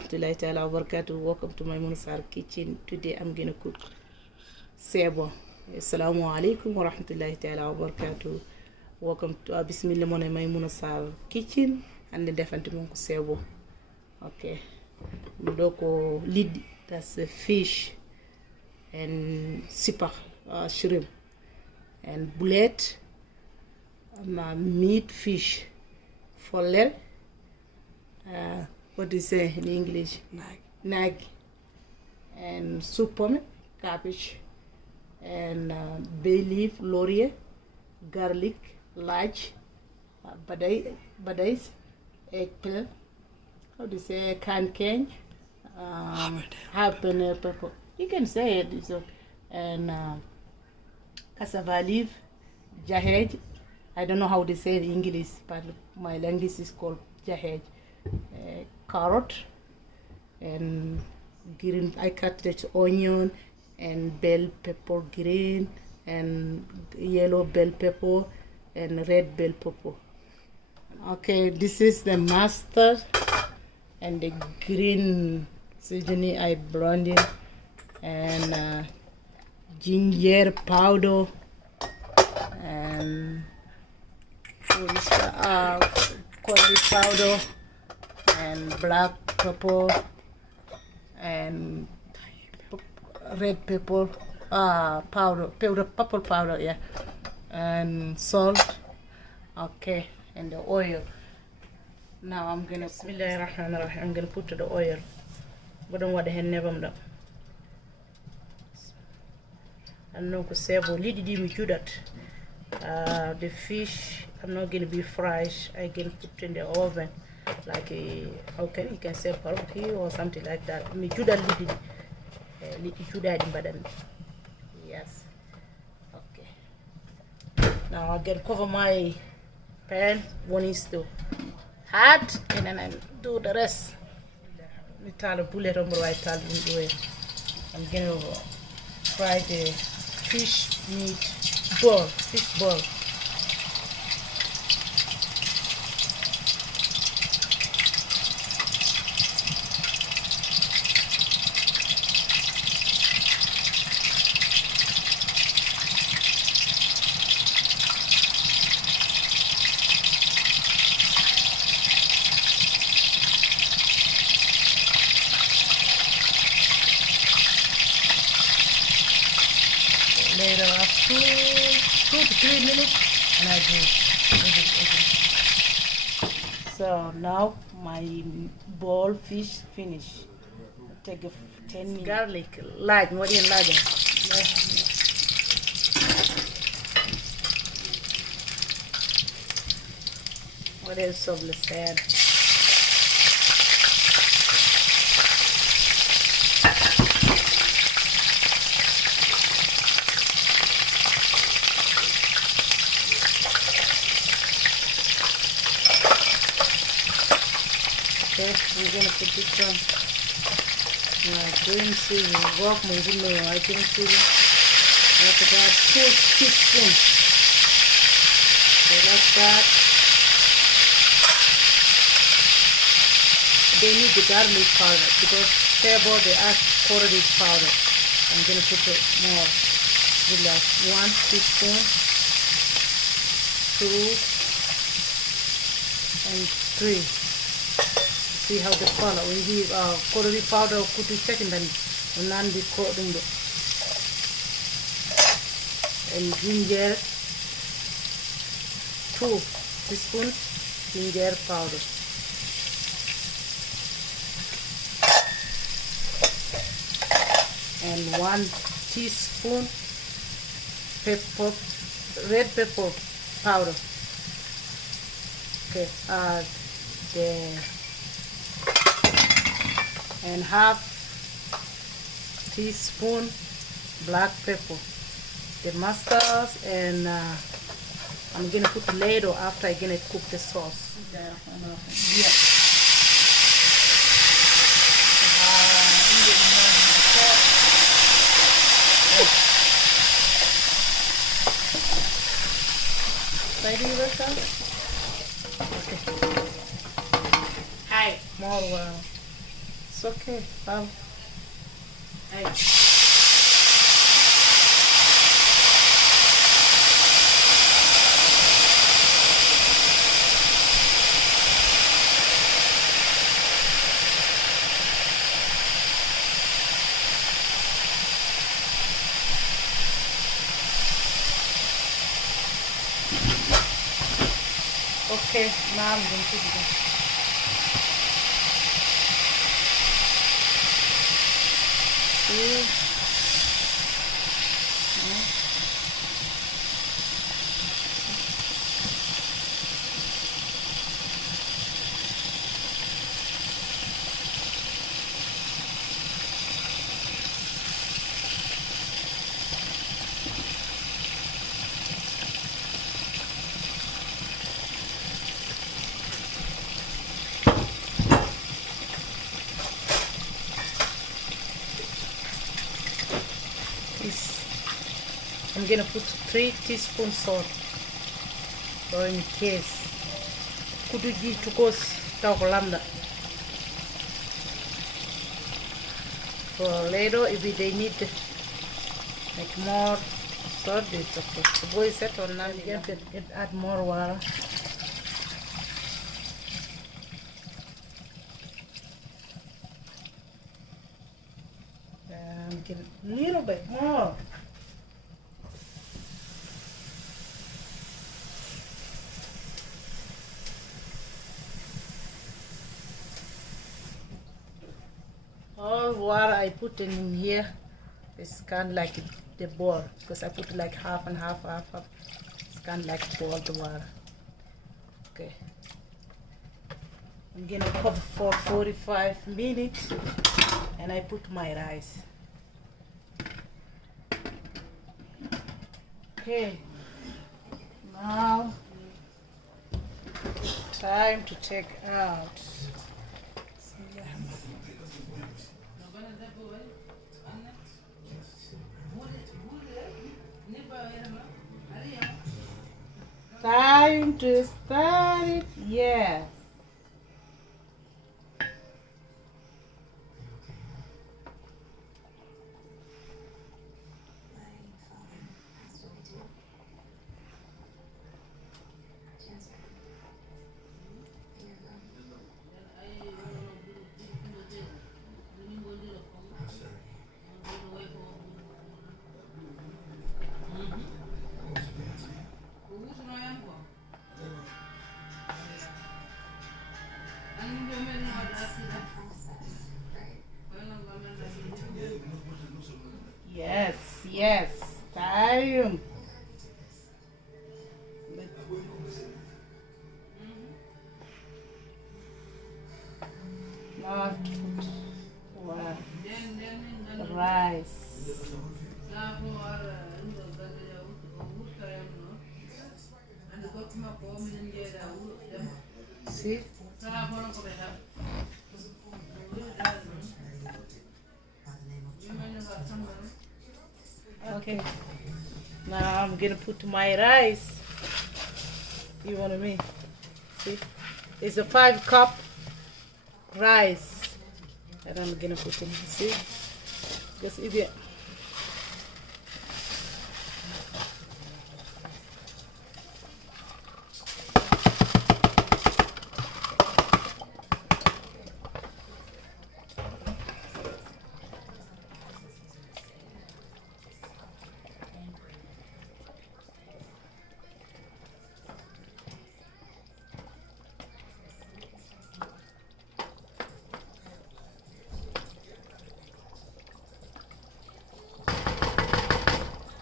rahmatullahi ta'ala wa barakatuh. Welcome to my Munasar kitchen. Today I'm gonna cook sebo. Assalamu alaikum wa rahmatullahi ta'ala wa barakatuh. Welcome to Bismillah my Munasar kitchen and the defant monko sebo. Okay. Mdoko lid, that's a fish, and sipa, shrimp, and bullet, meat, fish, follel, what do you say in English? Nag, and soup pommes, cabbage, and bay leaf, laurier, garlic, large, badais, eggplant, how do you say, canned cane, habanero pepper. You can say it. So, and cassava leaf, jahej. I don't know how they say it in English, but my language is called jahej. Carrot and green. I cut the onion and bell pepper green and yellow bell pepper and red bell pepper. Okay, this is the mustard and the green seasoning I blended and ginger powder and curry powder and black pepper and red pepper pepper powder, yeah, and salt. Okay, and the oil. Now I'm gonna I'm gonna put the oil. But don't want the hand never up. I'm not gonna say about me that the fish I'm not gonna be fried. I can put in the oven like a you can say barbecue or something like that. Me juda lidi juda in badan. Yes. Okay. Now I can cover my pan. One is to hot and then I do the rest. I'm gonna fry the fish ball. Later after 2 to 3 minutes and I do it. So now my ball fish finish. Take a 10 minutes. Garlic, large, more than large. What else of the sad? Okay, we're gonna put this on green seasoning. Walk my green seasoning. That's about 2 teaspoons. So like that. They need the garlic powder because they add curry powder. I'm gonna put it more. With like 1 teaspoon, 2 and 3. See how the color when we curry powder put it second and nandi kodundo and ginger 2 teaspoons ginger powder and 1 teaspoon red pepper powder. Okay, and half teaspoon black pepper, the mustard, and I'm gonna put later after I'm gonna cook the sauce. Yeah. Ready, Rebecca? Okay. Hi. More It's okay. Hey. Okay, now I'm going to do that. See? I'm gonna put 3 teaspoons salt, or in case kudu ji tukos tau ko lamda. For later, if they need like more salt, it's okay. The boy set on now, you can add more water. And get a little bit more. All water I put in here is kind of like the boil, because I put like half and half. It's kind of like boil the water. Okay. I'm gonna cover for 45 minutes, and I put my rice. Okay. Now, time to take out. Time to start it, yes. Yes, time. Now put rice. See? Okay. Now I'm gonna put my rice. You want me? See? It's a 5-cup rice that I'm gonna put in. See? Just eat it.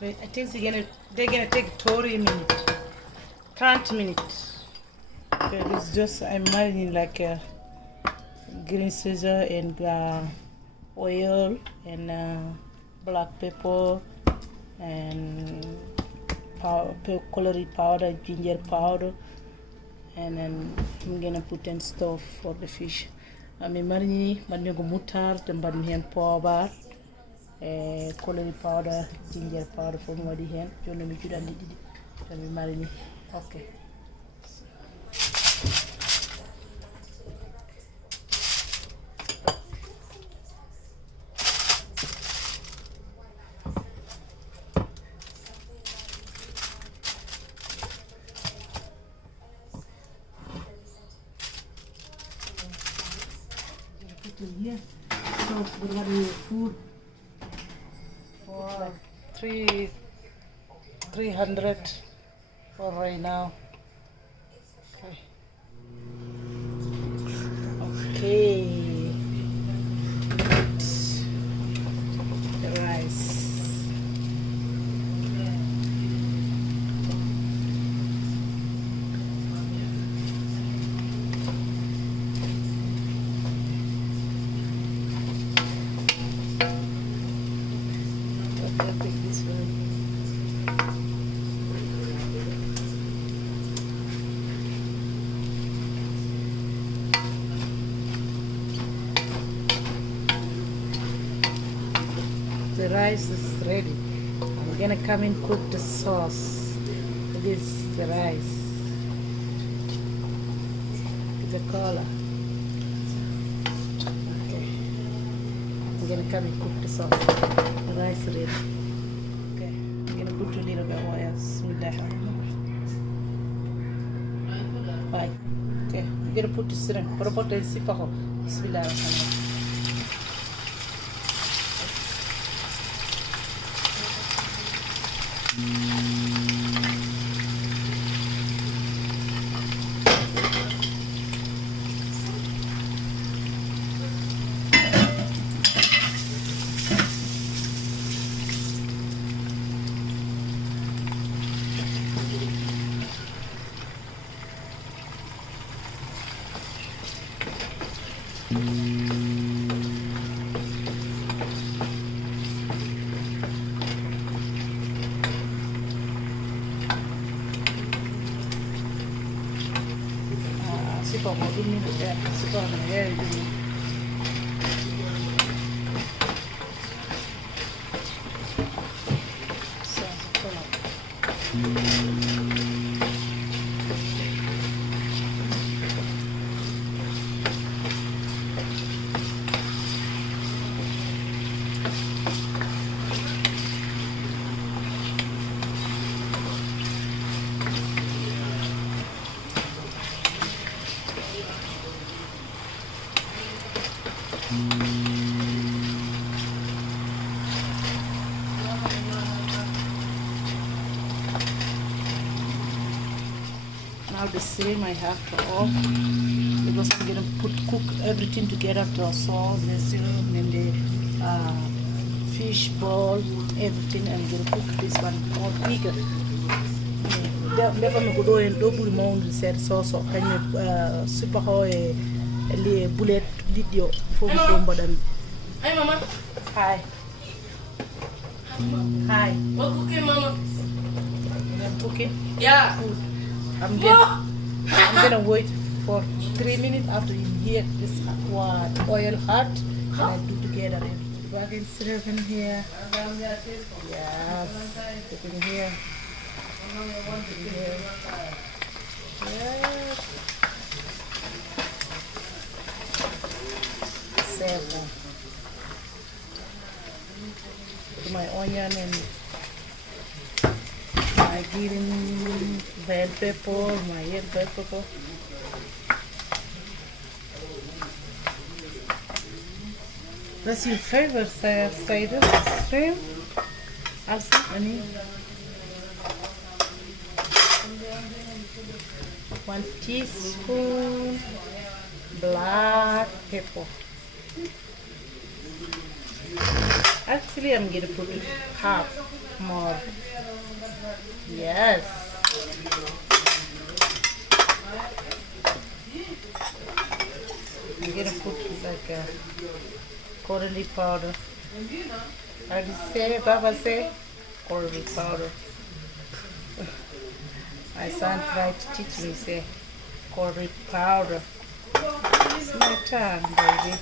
I think they're gonna take 30 minutes, 30 minutes. Okay, it's just I'm marinating like green Caesar and oil and black pepper and coloring powder, ginger powder, and then I'm gonna put in stuff for the fish. I'm marinating, but I'm gonna mutar, then I'm gonna pour coloring powder, ginger powder for my hand. You know me, you don't need it. Let me marinate. Okay. here. So what are your food? Wow. 300 for right now. Okay. Okay. The rice. Okay, take this one. The rice is ready. I'm gonna come and cook the sauce. This is the rice. The color. Okay. I'm gonna come and cook the sauce. The rice ready. Okay. I'm gonna put a little bit of oil. Bismillah. Bye. Okay. I'm gonna put this in. Put it in. Bismillah. Super hot, didn't need it there. Super hot, very good. So, now the same I have to off because I'm gonna cook everything together, the sauce, the serum, and the fish ball, everything. I'm gonna cook this one more bigger. Never go and double mound said sauce or can you super high a bullet video for me. Hi, Mama. Hi. Hi. What cooking, Mama? I'm cooking Yeah. food. I'm gonna wait for 3 minutes after you heat this oil hot and I do together and back in syrup in here. Yes, put in here. Put in here. Yes. Seven. Put my onion and my green bell pepper, my red bell pepper. What's your favorite side of shrimp? I'll see, honey. 1 teaspoon black pepper. Actually, I'm going to put half more. Yes. I'm going to put like a curry powder. How do you say, Baba say? Curry powder. My son tried to teach me, say, curry powder. It's my turn, baby.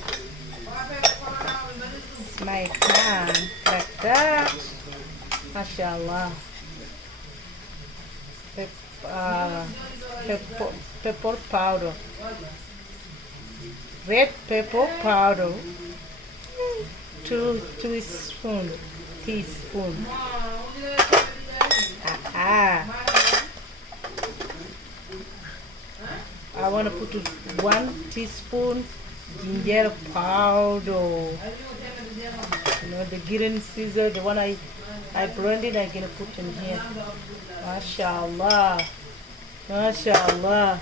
It's my turn. Like that. MashaAllah. Pepper powder. Red pepper powder. 2 teaspoon. I want to put 1 teaspoon ginger powder. You know, the green scissor, the one I blended, I'm gonna put in here. MashaAllah. MashaAllah.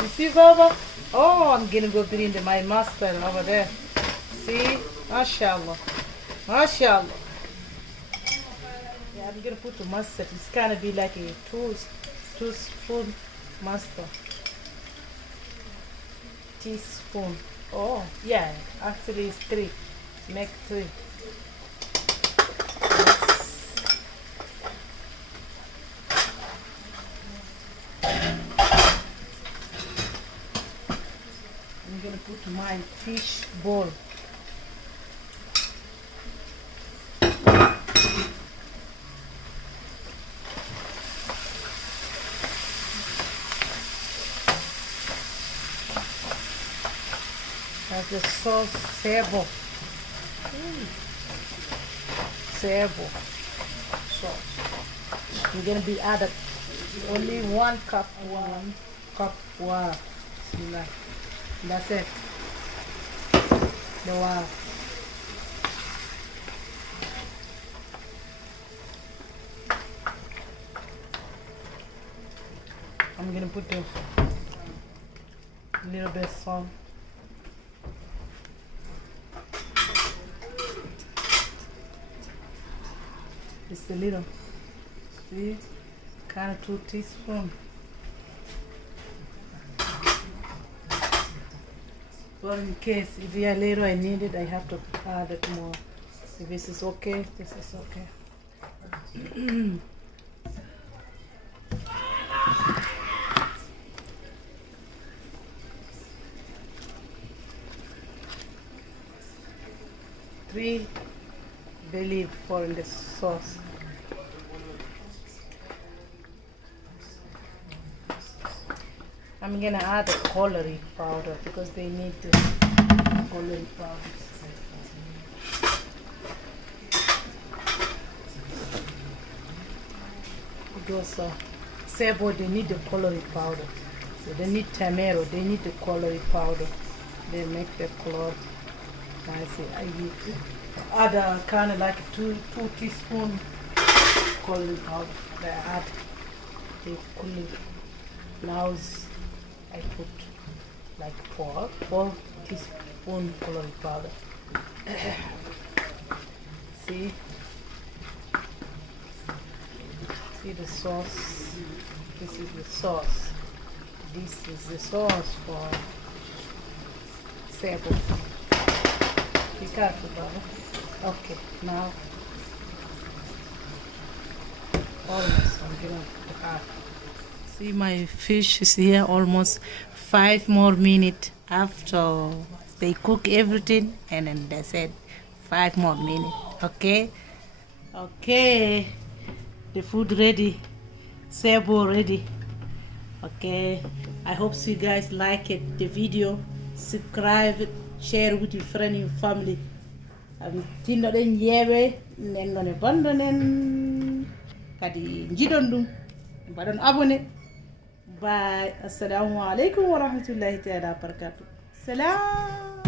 You see, Baba? Oh, I'm gonna go bring my mustard over there. See? MashaAllah. MashaAllah. Yeah, I'm gonna put the mustard. It's gonna be like a two spoon mustard. Teaspoon. Oh, yeah. Actually, it's 3. Make 3. I'm gonna put my fish bowl. That's the sauce, sebo. Sebo sauce. We're gonna be added only 1 cup water. Bismillah. That's it. The water. I'm gonna put a little bit of salt. Just a little. See? Kind of 2 teaspoons. Well, in case if you are later I need it, I have to add it more. If this is okay, this is okay. Three bay leaf for in the sauce. I'm gonna add a coloring powder because they need the coloring powder. Those sebo, they need the coloring powder. So they need tomato, they need the coloring powder. They make the color. I see. I add kind of like 2 teaspoons coloring powder. I add the coloring. Now I put like 4 teaspoons coloring powder. See the sauce. This is the sauce. This is the sauce for sebo. Be careful, Baba. Okay, now almost I'm gonna put half. See, my fish is here almost 5 more minutes after they cook everything, and then they said 5 more minutes. Okay, the food ready, sebo ready. Okay, I hope you guys like it, the video. Subscribe, share with your friend and family. I'm tinno den yewe nen ngone bando nen kadi jidon dum badon abonné. Bye. Assalamu alaikum wa rahmatullahi ta'ala wa barakatuh. Salam.